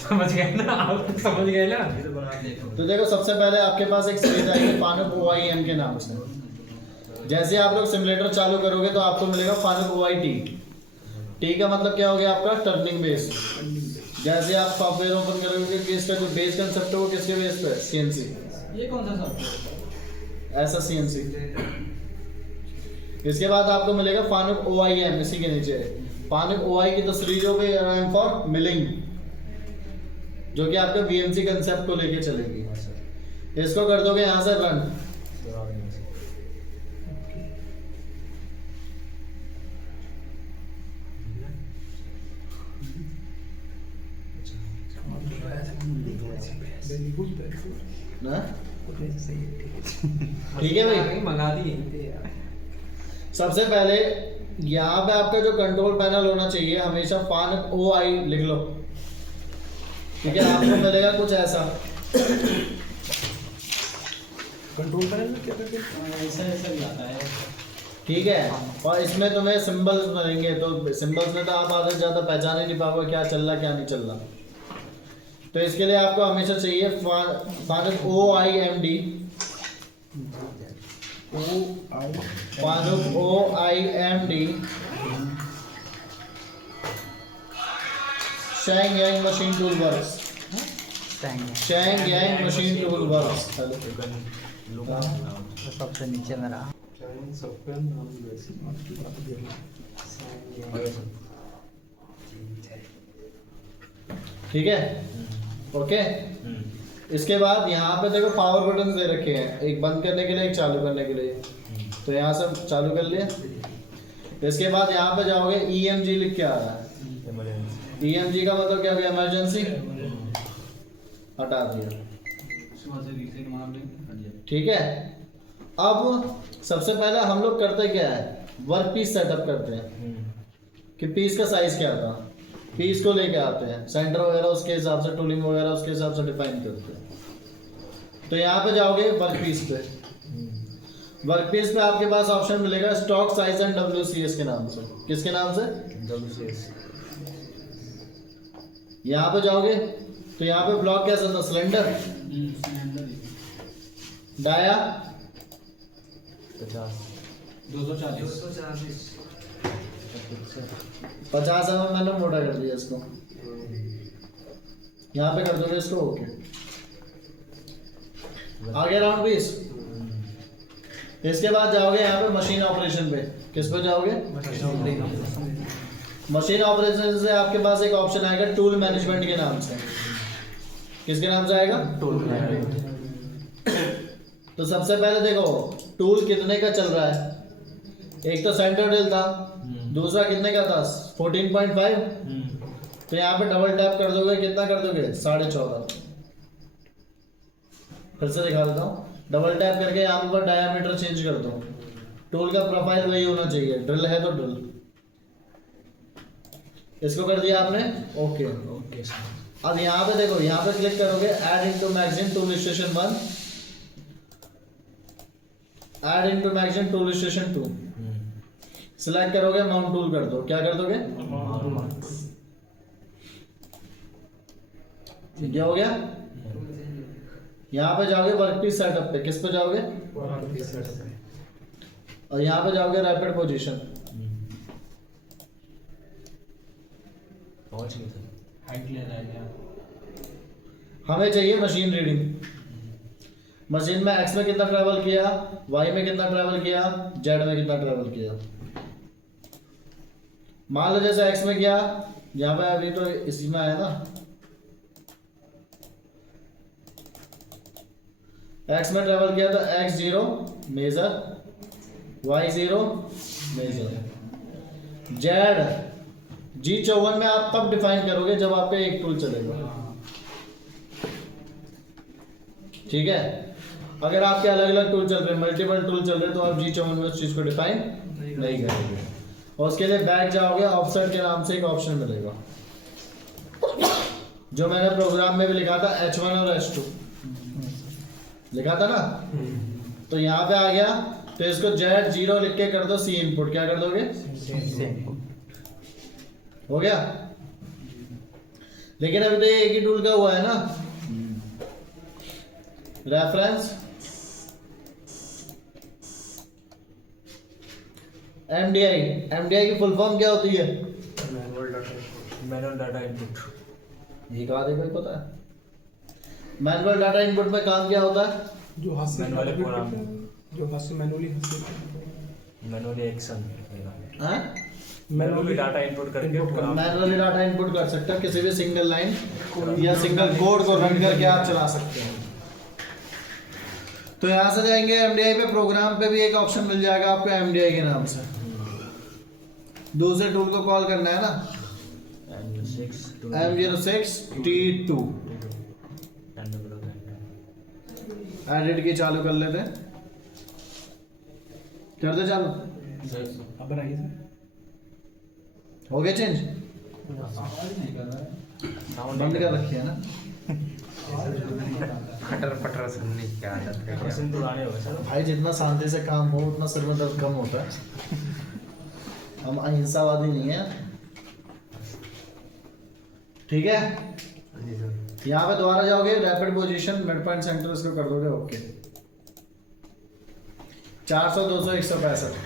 समझ गए ना आप, समझ गए ना। तो देखो सबसे पहले आपके पास एक सीरीज आएगी फानुक OIM के नाम से। जैसे आप लोग सिमुलेटर चालू करोगे तो आपको मिलेगा फानुक OIT। टी का मतलब क्या हो गया आपका टर्निंग बेस। जैसे आप सॉफ्टवेयर ओपन करोगे कि इसका जो बेस कंसेप्ट है वो किसके बेस पे है? CNC। ये कौन सा सॉफ्टवेयर? ऐसा CNC। इसके बाद आपको मिलेगा फानुक OIM, इसी के नीचे फानुक OI की तस्वीरों पे रन फॉर मिलिंग, जो कि आपके VMC कंसेप्ट को लेके चलेगी। इसको कर दोगे यहाँ से रन। ना ठीक है भाई, मंगा दी। सबसे पहले यहाँ पे आपका जो कंट्रोल पैनल होना चाहिए हमेशा फानुक OI लिख लो, ठीक है। आपको मिलेगा कुछ ऐसा। कंट्रोल करेंगे क्या करके? ऐसा ऐसा भी आता है। ठीक है, और इसमें तुम्हें सिंबल्स मिलेंगे, तो सिंबल्स में तो आप आधे से ज़्यादा पहचान ही नहीं पाओगे क्या चल रहा क्या नहीं चल रहा। तो इसके लिए आपको हमेशा चाहिए फानुक OIMD, फानुक OIMD शैंग यांग मशीन टूल वर्क्स, शैंग यांग मशीन टूल वर्क्स। सबसे नीचे मेरा ठीक है, ओके। इसके बाद यहाँ पे देखो पावर बटन दे रखे हैं, एक बंद करने के लिए एक चालू करने के लिए। तो यहाँ से चालू कर लिया। इसके बाद यहाँ पे जाओगे EMG लिख के आ रहा है। EMG का मतलब क्या हो गया? इमरजेंसी। हटा दिया, ठीक है। अब सबसे पहले हम लोग करते क्या है, वर्क पीस सेटअप करते हैं कि पीस का साइज क्या था। पीस को लेके आते हैं, सेंटर वगैरह उसके हिसाब से, टूलिंग वगैरह उसके हिसाब से डिफाइन करते हैं। तो यहाँ पे जाओगे वर्क पीस पे। वर्क पीस पे आपके पास ऑप्शन मिलेगा स्टॉक साइज एंड WCS के नाम से। किसके नाम से? WCS। यहाँ पे जाओगे तो यहाँ पे ब्लॉक कैसा था? सिलेंडर, डाया 240 50 mm मैंने मोटा कर दिया इसको। यहाँ पे कर दोगे इसको, ओके। आगे राउंड पीस। इसके बाद जाओगे यहाँ पे मशीन ऑपरेशन पे। किस पे जाओगे? मशीन ऑपरेशन से आपके पास एक ऑप्शन आएगा टूल मैनेजमेंट के नाम से। किसके नाम से आएगा? Tool management. तो सबसे पहले देखो टूल कितने का चल रहा है। एक तो सेंटर ड्रिल था, दूसरा कितने का था? 14.5। तो यहाँ पे डबल टैप कर दोगे, कितना कर दोगे? 14.5। फिर से दिखा देता हूँ। डबल टैप करके यहाँ पर डायामीटर चेंज कर दो। टूल का प्रोफाइल वही होना चाहिए, ड्रिल है तो ड्रिल। इसको कर दिया आपने, ओके ओके। अब यहाँ पे देखो, यहाँ पे क्लिक करोगे add into magazine tool station 1, add into magazine tool station 2। Select करोगे, माउंट टूल कर दो। क्या कर दोगे? क्या हो गया? यहाँ पे जाओगे वर्कपीस सेटअप पे। किस पे जाओगे? और यहाँ पे जाओगे रैपिड पोजीशन। हाइट ले रहा है क्या? हमें चाहिए मशीन रीडिंग। मशीन में एक्स में कितना ट्रैवल किया, वाई में कितना ट्रैवल किया, जेड में कितना ट्रैवल किया। मान लो जैसे एक्स में किया, यहाँ पे अभी तो इसी में आया ना, एक्स में ट्रैवल किया तो x0 major, y0 major, Z G54 में आप तब डिफाइन करोगे जब आप पे एक टूल चलेगा, ठीक है। अगर आपके अलग अलग टूल चल रहे हैं, मल्टीपल टूल चल रहे हैं, तो आप G54 में उस चीज को डिफाइन नहीं करोगे। और उसके लिए बैक जाओगे, ऑफसेट के नाम से एक ऑप्शन मिलेगा, जो मैंने प्रोग्राम में भी लिखा था, H1 और H2 लिखा था ना। तो यहाँ पे आ गया, तो इसको Z0 लिख के कर दो C इनपुट। क्या कर दोगे? हो गया। लेकिन अभी तो ये एक ही टूल का हुआ है ना। रेफरेंस एमडीआई, एमडीआई की फुल फॉर्म क्या होती है? Manual data input. ये कहा देखो पता है। मैनुअल डाटा इनपुट में काम क्या होता है? जो हाथ से मैनुअली प्रोग्राम, जो हाथ से मैनुअली एक्शन, हैं? मैनुअली डाटा इनपुट करके प्रोग्राम, मैनुअली डाटा इनपुट कर सकते हो, किसी भी सिंगल लाइन या सिंगल कोड को रन करके आप चला सकते हैं। तो यहाँ से जाएंगे एमडीआई पे, प्रोग्राम पे भी एक ऑप्शन मिल जाएगा आपको एमडीआई के नाम से। दूसरे टूल को कॉल करना है ना, M06T2 एडिट की चालू कर लेते हैं, कर दे चालू। अब बनाइए सर। हो गया चेंज? बंद कर रखी है ना। फटर फटर सुनने की आदत है क्या? मशीन पुराने हो गए सर। भाई जितना शांति से काम हो उतना सिर में दर्द कम होता है। हम अहिंसावादी नहीं है, ठीक है। यहाँ पे दोबारा जाओगे, rapid position mid point centre इसको कर दोगे ओके। 400 200 165।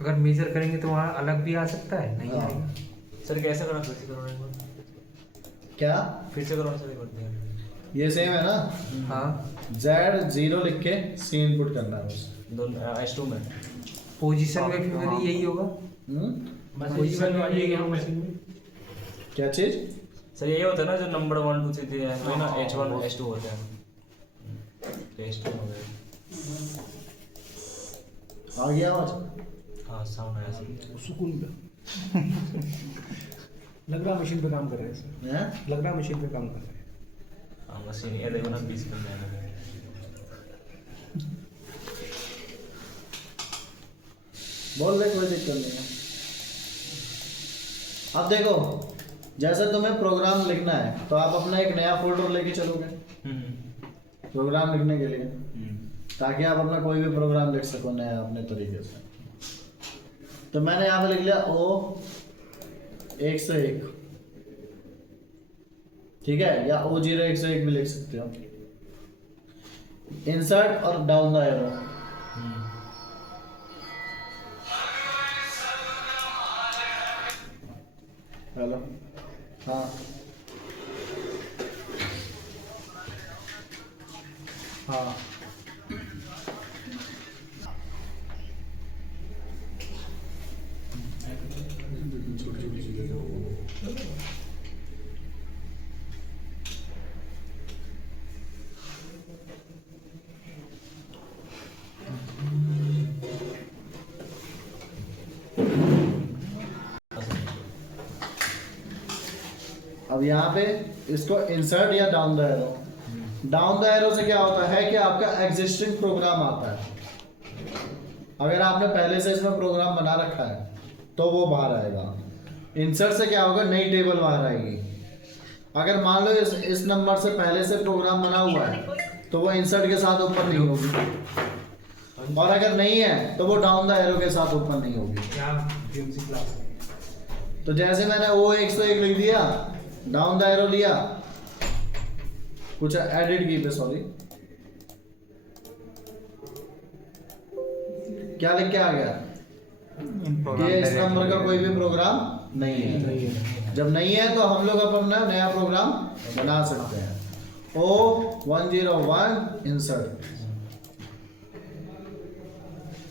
अगर मेजर करेंगे तो वहाँ अलग भी आ सकता है, नहीं हाँ। आएगा। सर कैसे करना, फिर से करो एक बार, क्या फिर से करो सर एक बार। ये सेम है ना? हाँ, Z0 लिख के C इनपुट करना है बस। दोनों S2 में पोजीशन में भी मेरी यही होगा। पोजीशन में आइए यहाँ मशीन में। क्या चीज? सर यही होता है ना, जो नंबर 1 2 3 है वही ना, H1 H2 होता है। H2 हो गया। आ गया आवाज? हाँ साउंड आया सर। सुकून पे लग रहा मशीन पे काम कर रहे हैं सर, हैं? लग रहा मशीन पे काम कर रहे हैं। हाँ मशीन ये देखो ना 20 मिनट में। बोल दे, कोई दिक्कत नहीं है। अब देखो, जैसे तुम्हें प्रोग्राम लिखना है तो आप अपना एक नया फोल्डर लेके चलोगे प्रोग्राम लिखने के लिए, ताकि आप अपना कोई भी प्रोग्राम लिख सको नया अपने तरीके से। तो मैंने यहाँ पे लिख लिया O101, ठीक है, या O0101 भी लिख सकते हो। इंसर्ट और डाउन द एरो, हेलो, हाँ हाँ अब यहाँ पे इसको इंसर्ट या down the arrow, down the arrow से क्या होता है कि आपका एग्जिस्टिंग प्रोग्राम आता है। अगर आपने पहले से इसमें प्रोग्राम बना रखा है तो वो बाहर आएगा। इंसर्ट से क्या होगा, नई टेबल बाहर आएगी। अगर मान लो इस नंबर से पहले से प्रोग्राम बना हुआ है तो वो इंसर्ट के साथ ऊपर नहीं होगी, और अगर नहीं है तो वो डाउन द एरो के साथ ऊपर नहीं होगी। तो जैसे मैंने O101 लिख दिया, डाउन द एरो लिया, कुछ एडिट की पे, सॉरी, क्या लिख के आ गया कि इस नंबर का कोई भी प्रोग्राम नहीं है। जब नहीं है तो हम लोग अपना नया प्रोग्राम बना सकते हैं। O101 insert,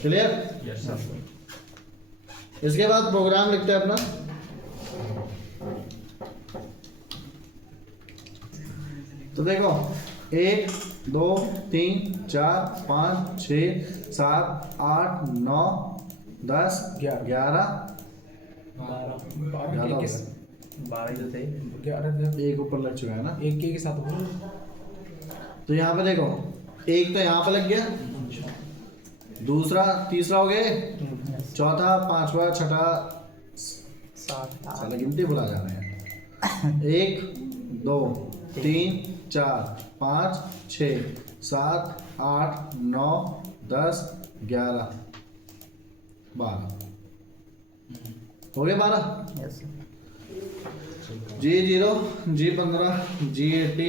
clear? Yes sir. इसके बाद प्रोग्राम लिखते हैं अपना। तो देखो 1 2 3 4 5 6 7 8 9 10 11 12 के 12 जो थे 11 एक ऊपर लग चुका है ना। एक के साथ हो। तो यहाँ पे देखो, एक तो यहाँ पे लग गया, दूसरा तीसरा हो गए, चौथा पांचवा छठा साला गिनती भुला जा रहे हैं। 1 2 3 4 5 6 7 8 9 10 11, 12 हो गया 12। Yes G0 G15 G80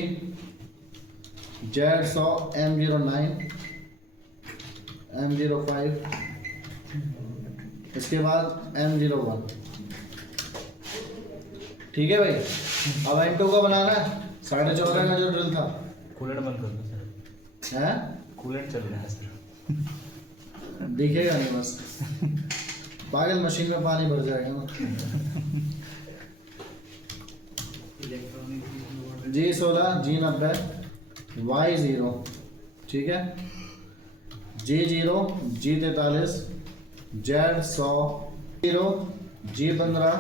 Z100 M09 M05 इसके बाद M01। ठीक है भाई, अब N2 का बनाना है 14.5 का जो ड्रिल था कूलेंट बंद कर दो सर, है, कूलेंट चल रहा है सर। दिखेगा नहीं बस, पागल मशीन में पानी भर जाएगा ना। G16 G90 Y0 ठीक है, G0 G43 Z100 G15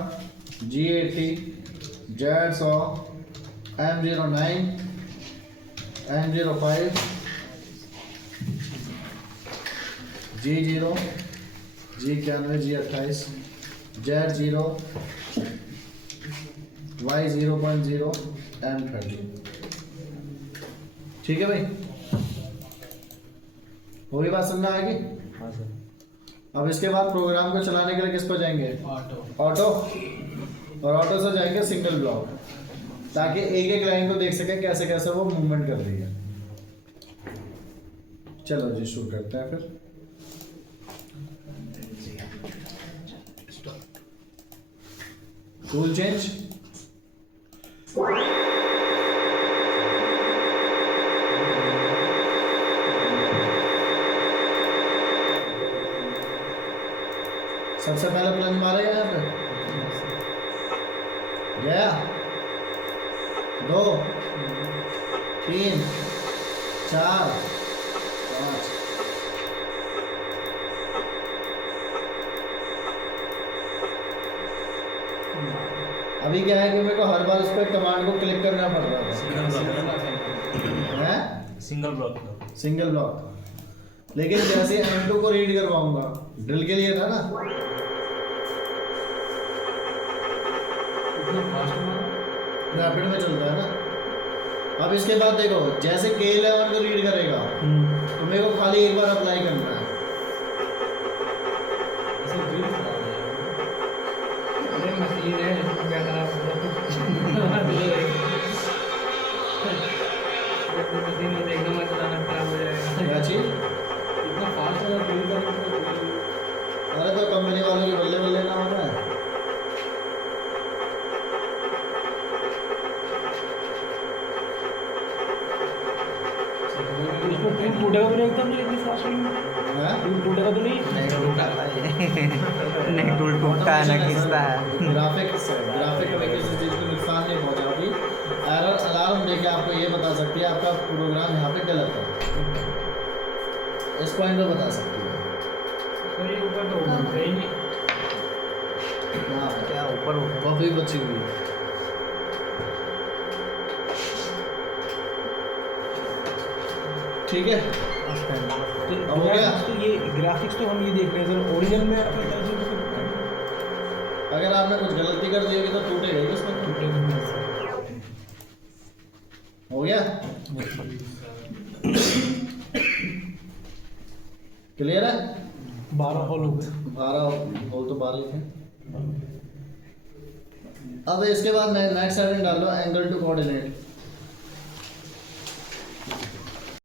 G80 Z100 M09 M05 G0 G91 G28 Z0 Y0.0 M30। ठीक है भाई, होगी बात समझ में आएगी। हाँ सर। अब इसके बाद प्रोग्राम को चलाने के लिए किस पर जाएंगे, ऑटो, और ऑटो से जाएंगे सिंगल ब्लॉक, ताकि एक एक लाइन को देख सके कैसे कैसे वो मूवमेंट कर रही है। चलो जी शुरू करते हैं फिर। टूल चेंज, सबसे पहले प्लंज मारेगा यहाँ पे, गया 2 3 4 5। अभी क्या है कि मेरे को हर बार उस पर कमांड को क्लिक करना पड़ रहा था, सिंगल ब्लॉक सिंगल ब्लॉक। लेकिन जैसे M2 को रीड करवाऊंगा, ड्रिल के लिए था ना, रैपिड में चलता है ना। अब इसके बाद देखो, जैसे K11 को रीड करेगा तो मेरे को खाली एक बार अप्लाई करना है। मशीन है क्या खराब मशीन में देखना मत चलाना, खराब हो जाएगा। क्या चीज? इतना फास्ट है ड्रिल करने का। अरे तो कंपनी वालों की बल्ले बल्ले ना होता है। इसमें टूट टूटेगा तो नहीं एकदम, नहीं इतनी फास्ट में हैं? टूट टूटेगा तो नहीं। नहीं टूटा नहीं टूटता है ना खिंचता है। ग्राफिक्स है, ग्राफिक में किसी चीज़ को नुकसान नहीं पहुंचाती। एरर अलार्म देके आपको ये बता सकती है आपका प्रोग्राम यहाँ पे गलत है, इस पॉइंट पे बता सकती है। तो ये ऊपर तो होगा नहीं। हाँ, क्या ऊपर हो गया? कॉफी बची हुई है। ठीक है, तो हो गया? तो ये ग्राफिक्स तो हम ये देख रहे हैं सर, ओरिजिनल में अपने तरफ से तो अगर आपने कुछ गलती कर दी होगी तो टूटेगा ही उसमें। टूटेगा। हो गया, क्लियर है? 12 हॉल हो गए। 12 होल तो 12 थे। अब इसके बाद नेक्स्ट सेटिंग डालो, एंगल टू कोऑर्डिनेट।